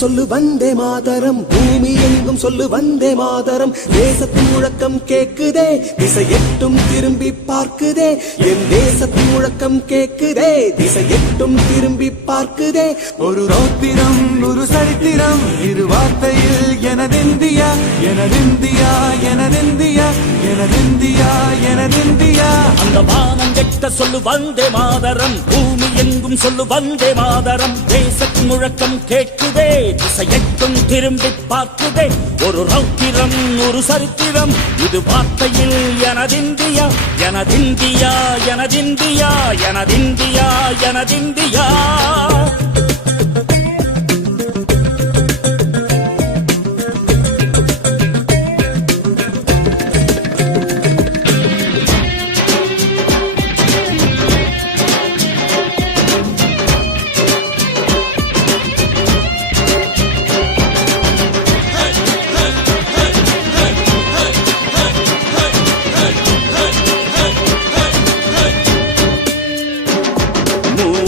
சொல்லு வந்தே மாதரம், பூமி எங்கும் சொல்லு வந்தே மாதரம். தேசத்தின் முழக்கம் கேக்குதே, திசை எட்டும் திரும்பி பார்க்குதே. என் தேசத்தின் முழக்கம் கேக்குதே, திசை எட்டும் திரும்பி பார்க்குதே. ஒரு ரௌத்திரம் ஒரு சரித்திரம் இரு வார்த்தையில் எனதிந்தியா எனதிந்தியா எனதிந்தியா எனதிந்தியா எனதிந்தியா. அந்த வானம் கெட்ட சொல்லு வந்தே மாதரம், பூமி எங்கும் சொல்லு வந்தே மாதரம். தேசத்தின் முழக்கம் கேட்குதே, திசை எட்டும் திரும்பி பார்க்குதே. ஒரு ரௌத்திரம் ஒரு சரித்திரம் இது வார்த்தையில் எனதிந்தியா எனதிந்தியா எனதிந்தியா எனதிந்தியா எனதிந்தியா.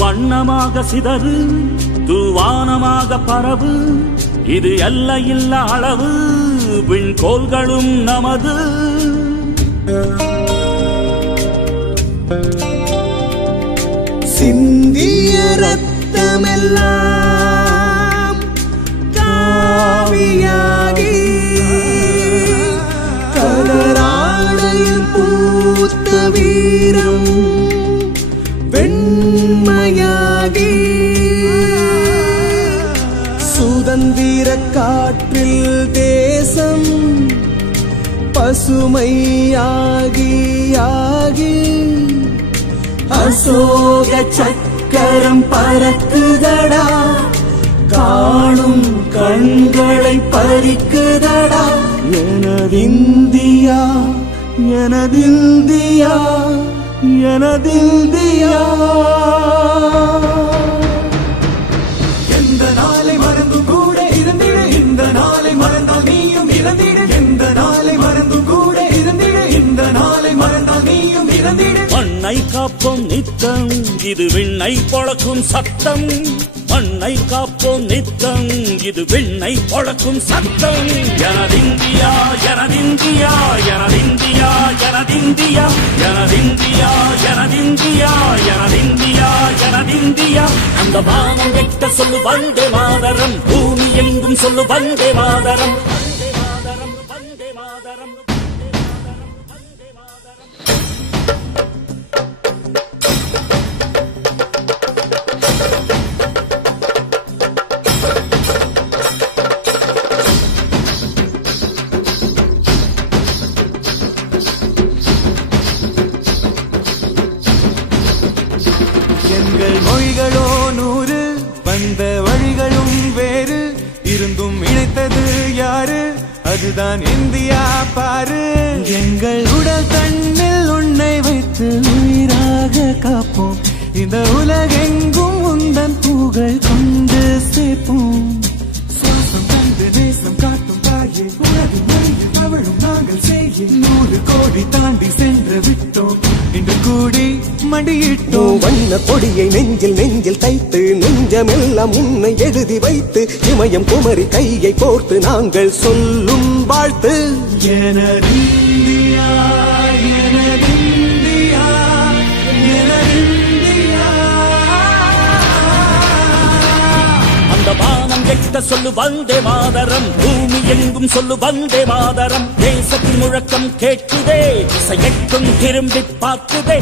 வண்ணமாக சிதறு தூவானமாக பரவு, இது எல்லையில்லா அளவு விண்கோள்களும் நமது. சிந்திய ரத்தமெல்லாம் காவியாகி கலராடையில் பூத்த வீரம் வெண்மையாகி சுதந்திர காற்றில் தேசம் பசுமையாகி ஆகி அசோக சக்கரம் பறக்குதடா, காணும் கண்களை பறிக்குதடா. எனதிந்தியா எனதிந்தியா எனதிந்தியா. எந்த நாளை மறந்தும் கூட இருந்திடு, இந்த நாளை மறந்தால் நீயும் இறந்திடு. எந்த நாளை மறந்தும் கூட இருந்திடு, இந்த நாளை மறந்தால் நீயும் இறந்திடு. மண்ணை காப்போம் நித்தம் இது விண்ணை பொழக்கும் சத்தம். மண்ணை காப்போம் நித்தம் இது விண்ணை பொழக்கும் சத்தம். எனதிந்தியா எனதிந்தியா எனதிந்தியா எனதிந்தியா எனதிந்தியா எனதிந்தியா எனதிந்தியா எனதிந்தியா. அந்த வானம் கெட்ட சொல்லு வந்தே மாதரம், பூமி எங்கும் சொல்லு வந்தே மாதரம். வந்தே மாதரம் வந்தே மாதரம். எங்கள் மொழிகளோ 100, வந்த வழிகளும் வேறு, இருந்தும் இணைத்தது யாரு? அதுதான் இந்தியா பாரு. எங்கள் உடல் தன்னில் உன்னை வைத்து உயிராக காப்போம், இந்த உலகெங்கும் உந்தன் புகழ் கொண்டு சேர்ப்போம். சுவாசம் தந்து நேசம் காட்டும் தாயே, உலகின் மொழியில் தவழும் நாங்கள் செய்ய 100 கோடி தாண்டி சென்று விட்டோம், இன்று கூடி மடியிட்டோம். வண்ண கொடியை நெஞ்சில் நெஞ்சில் தைத்து நெஞ்சமெல்லாம் உன்னை எழுதி வைத்து இமயம் குமரி கையை கோர்த்து நாங்கள் சொல்லும் வாழ்த்து. எனதிந்தியா எனதிந்தியா எனதிந்தியா. அந்த வானம் கெட்ட சொல்லு வந்தே மாதரம், பூமி எங்கும் சொல்லு வந்தே மாதரம். தேசத்தின் முழக்கம் கேட்குதே, திசை எட்டும் திரும்பி பார்க்குதே.